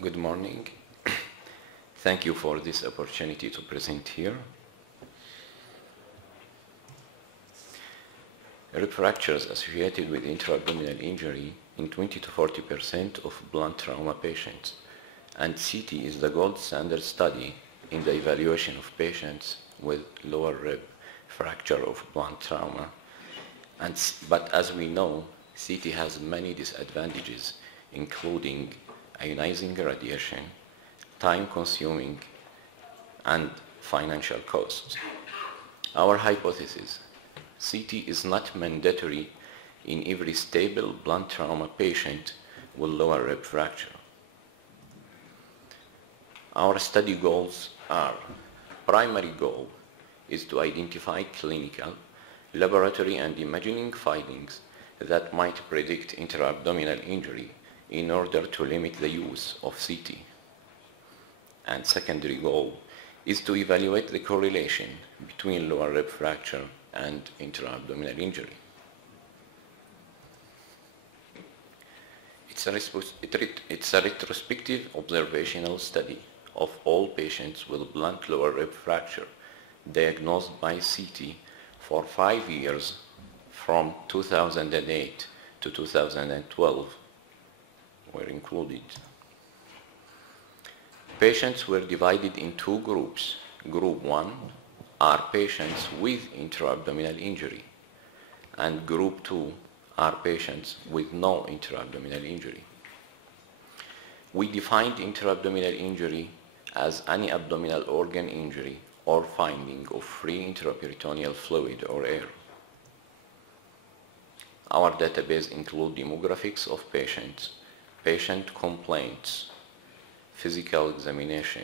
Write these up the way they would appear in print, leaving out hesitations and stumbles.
Good morning. Thank you for this opportunity to present here. Rib fractures associated with intra-abdominal injury in 20 to 40% of blunt trauma patients, and CT is the gold standard study in the evaluation of patients with lower rib fracture of blunt trauma. But as we know, CT has many disadvantages, including ionizing radiation, time-consuming, and financial costs. Our hypothesis: CT is not mandatory in every stable blunt trauma patient with lower rib fracture. Our study goals are: primary goal is to identify clinical, laboratory, and imaging findings that might predict intra-abdominal injury in order to limit the use of CT. And secondary goal is to evaluate the correlation between lower rib fracture and intra-abdominal injury. It's a retrospective observational study of all patients with blunt lower rib fracture diagnosed by CT for 5 years from 2008 to 2012 were included. Patients were divided in two groups. Group 1 are patients with intra-abdominal injury, and Group 2 are patients with no intra-abdominal injury. We defined intra-abdominal injury as any abdominal organ injury or finding of free intraperitoneal fluid or air. Our database includes demographics of patients, patient complaints, physical examination,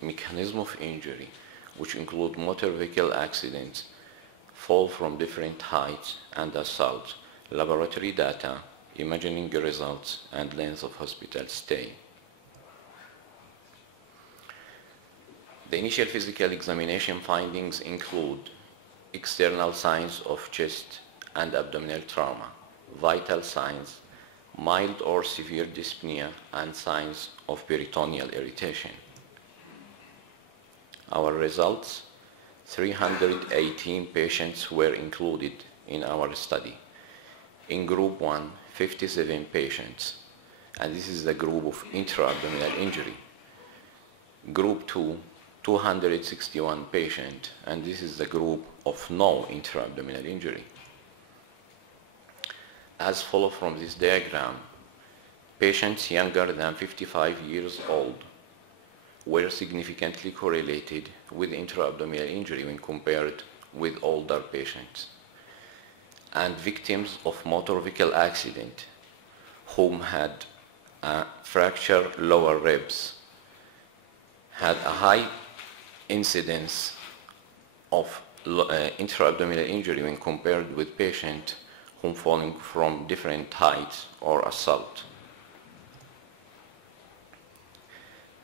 mechanism of injury, which include motor vehicle accidents, fall from different heights, and assault, laboratory data, imaging results, and length of hospital stay. The initial physical examination findings include external signs of chest and abdominal trauma, vital signs, mild or severe dyspnea, and signs of peritoneal irritation. Our results: 318 patients were included in our study. In Group 1, 57 patients, and this is the group of intra-abdominal injury. Group 2, 261 patients, and this is the group of no intra-abdominal injury. As follows from this diagram, patients younger than 55 years old were significantly correlated with intra-abdominal injury when compared with older patients. And victims of motor vehicle accident whom had fractured lower ribs had a high incidence of intra-abdominal injury when compared with patients whom falling from different heights or assault.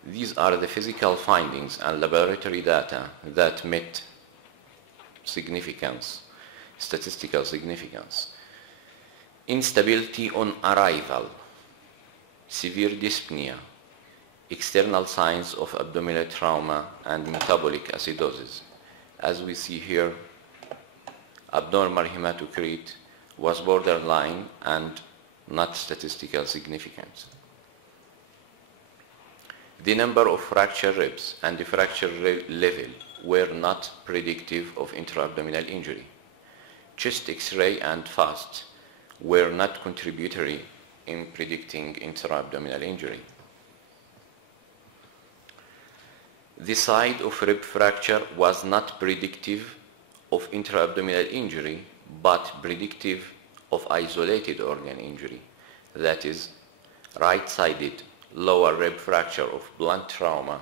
These are the physical findings and laboratory data that met significance, statistical significance. Instability on arrival, severe dyspnea, external signs of abdominal trauma, and metabolic acidosis. As we see here, abnormal hematocrit was borderline and not statistical significance. The number of fractured ribs and the fracture level were not predictive of intra-abdominal injury. Chest X-ray and FAST were not contributory in predicting intra-abdominal injury. The site of rib fracture was not predictive of intra-abdominal injury, but predictive of isolated organ injury. That is, right-sided lower rib fracture of blunt trauma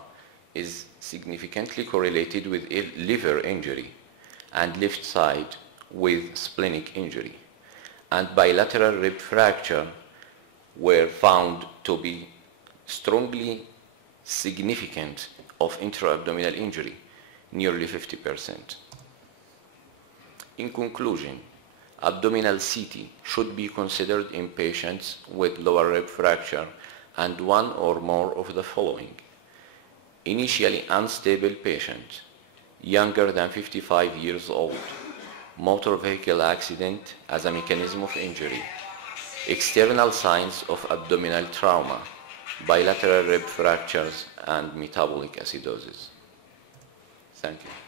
is significantly correlated with liver injury, and left side with splenic injury. And bilateral rib fracture were found to be strongly significant of intra-abdominal injury, nearly 50%. In conclusion, abdominal CT should be considered in patients with lower rib fracture and one or more of the following: initially unstable patient, younger than 55 years old, motor vehicle accident as a mechanism of injury, external signs of abdominal trauma, bilateral rib fractures, and metabolic acidosis. Thank you.